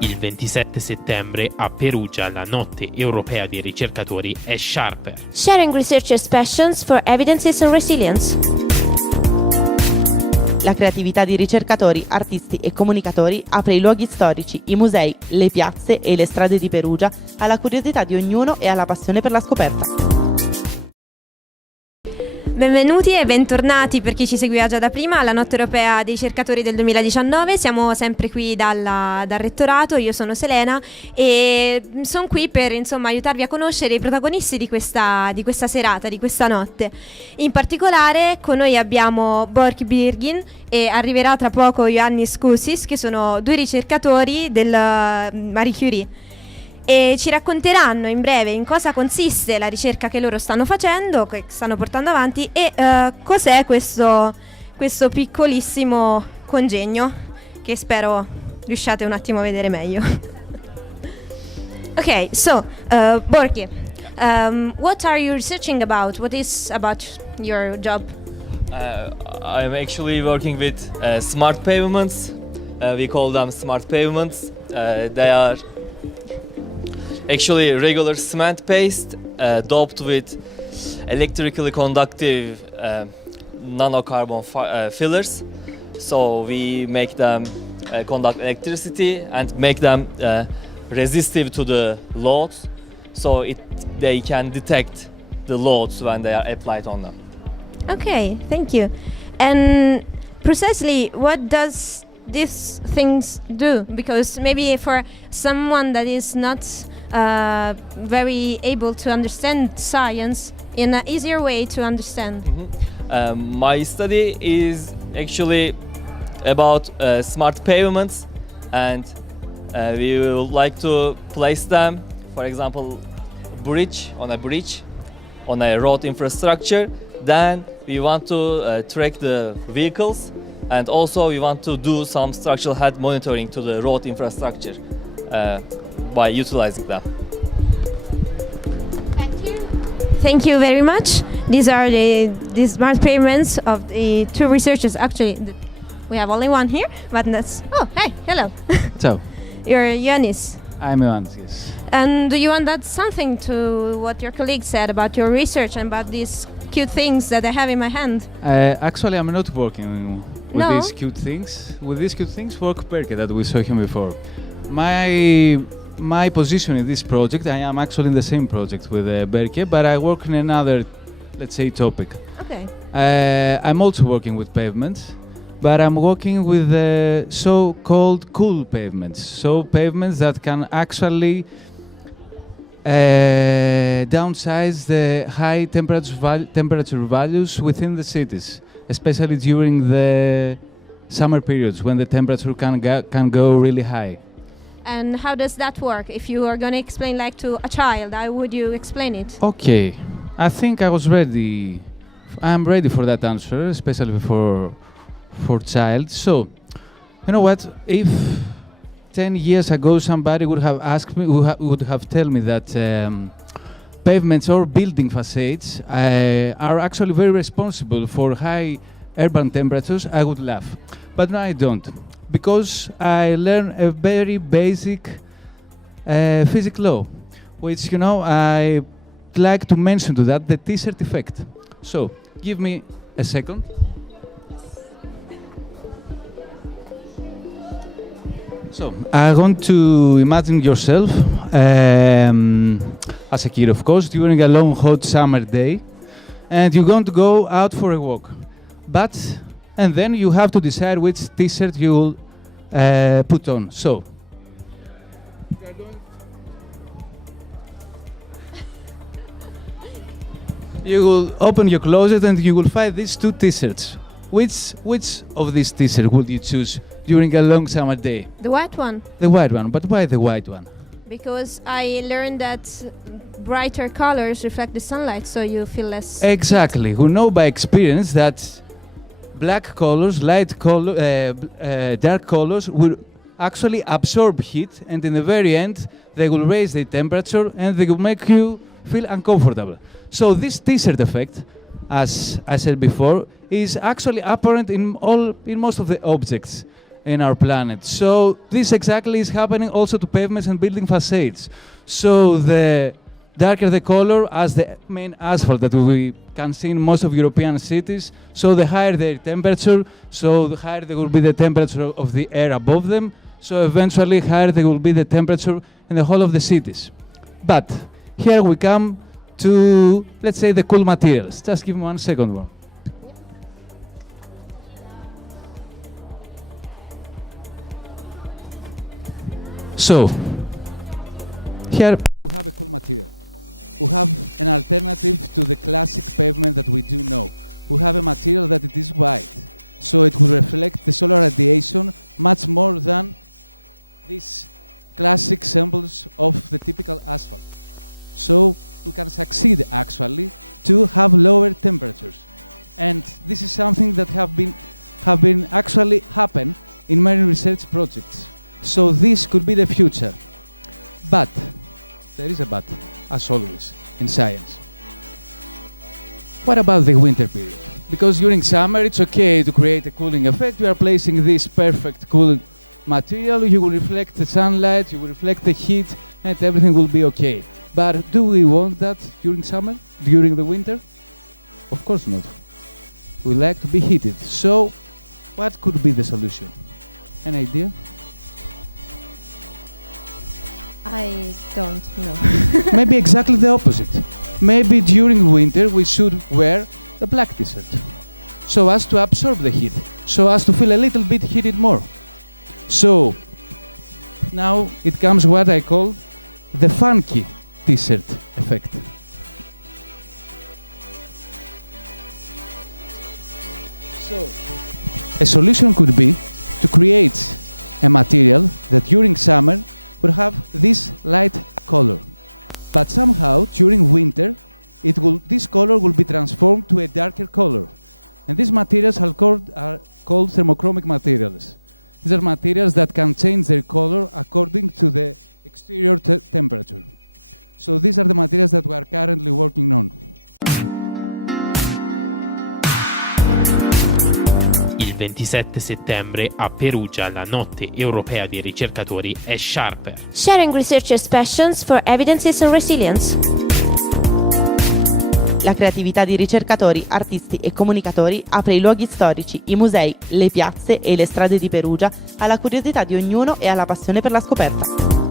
Il 27 settembre a Perugia la notte europea dei ricercatori è Sharper. Sharing researchers' passions for evidences and resilience. La creatività di ricercatori, artisti e comunicatori apre i luoghi storici, i musei, le piazze e le strade di Perugia alla curiosità di ognuno e alla passione per la scoperta. Benvenuti e bentornati per chi ci seguiva già da prima alla Notte Europea dei Ricercatori del 2019. Siamo sempre qui dal rettorato, io sono Selena e sono qui per aiutarvi a conoscere i protagonisti di questa serata, di questa notte. In particolare con noi abbiamo Borke Birgin e arriverà tra poco Ioannis, che sono due ricercatori del Marie-Curie. E ci racconteranno in breve in cosa consiste la ricerca che loro stanno facendo, che stanno portando avanti e cos'è questo piccolissimo congegno che spero riusciate un attimo a vedere meglio. Ok, so Borke, what are you researching about? What is about your job? I'm actually working with smart pavements. We call them smart pavements. They are actually regular cement paste doped with electrically conductive nanocarbon fillers. So we make them conduct electricity and make them resistive to the loads, so they can detect the loads when they are applied on them. Okay, thank you. And precisely what does these things do? Because maybe for someone that is not very able to understand science in an easier way to understand. My study is actually about smart pavements, and we would like to place them, for example, on a road infrastructure. Then we want to track the vehicles, and also we want to do some structural health monitoring to the road infrastructure by utilizing them. Thank you very much. These are the smart pavements of the two researchers. Actually, we have only one here, but that's... Oh, hey, hello. Ciao. You're Ioannis. I'm Ioannis, yes. And do you want to add something to what your colleague said about your research and about these cute things that I have in my hand? Actually, I'm not working with No? these cute things. With these cute things, work Berke that we saw him before. My position in this project, I am actually in the same project with Berke, but I work in another, let's say, topic. Okay. I'm also working with pavements, but I'm working with so-called cool pavements. So pavements that can actually downsize the high temperature values within the cities, especially during the summer periods when the temperature can go really high. And how does that work? If you are going to explain like to a child, how would you explain it? Okay, I think I was ready. I'm ready for that answer, especially for child. So, you know what? If 10 years ago somebody would have asked me, would have told me that pavements or building facades are actually very responsible for high urban temperatures, I would laugh. But no, I don't. Because I learned a very basic physics law, which, I like to mention to that, the T-shirt effect. So, give me a second. So, I want to imagine yourself as a kid, of course, during a long, hot summer day, and you're going to go out for a walk. And then you have to decide which T-shirt you will put on. So, you will open your closet and you will find these two T-shirts. Which of these T-shirts would you choose during a long summer day? The white one. The white one. But why the white one? Because I learned that brighter colors reflect the sunlight, so you feel less... Exactly. We know by experience that black colors, dark colors will actually absorb heat, and in the very end, they will raise the temperature and they will make you feel uncomfortable. So this T-shirt effect as I said before, is actually apparent in most of the objects in our planet. So this exactly is happening also to pavements and building facades. So the darker the color as the main asphalt that we can see in most of European cities, so the higher their temperature, so the higher there will be the temperature of the air above them, so eventually higher there will be the temperature in the whole of the cities. But here we come to, let's say, the cool materials. Just give me 1 second more. So, here we have a cool material. We have an alternative to the classic pavement that we do know. We have a material that it is white, so it will reflect the solar radiation much more than these classic samples of the typical asphalt. So we can succeed actually to have lower temperatures. And this is something that have been actually happen in many research projects. So this could be the future. But there is a but, as always, in science. What about the winter period? Because during summer it's okay to create a cooling effect. You are placing this perfect cooling material, you will reflect the sunlight, you will reflect the heat, and everything will be okay. But do we want that during summer, during the winter? Of course not. We like to be heated. So what could be the solution? An idea? I don't know. Maybe exactly the opposite. Maybe during winter we should wear a black t-shirt, so as to absorb the heat, so as to feel a little bit heated more. So now it comes what I call the funky t-shirt effect. So a solution could be to create a material that during summer will have this light color, but somehow during winter this color will be transformed to a darker color. And these materials are called thermochromic materials. These are materials that can change their color according to the exterior temperature. So these are the materials that we are currently working on. Il 27 settembre a Perugia la notte europea dei ricercatori è Sharper. Sharing researchers' passions for evidences and resilience. La creatività di ricercatori, artisti e comunicatori apre i luoghi storici, i musei, le piazze e le strade di Perugia alla curiosità di ognuno e alla passione per la scoperta.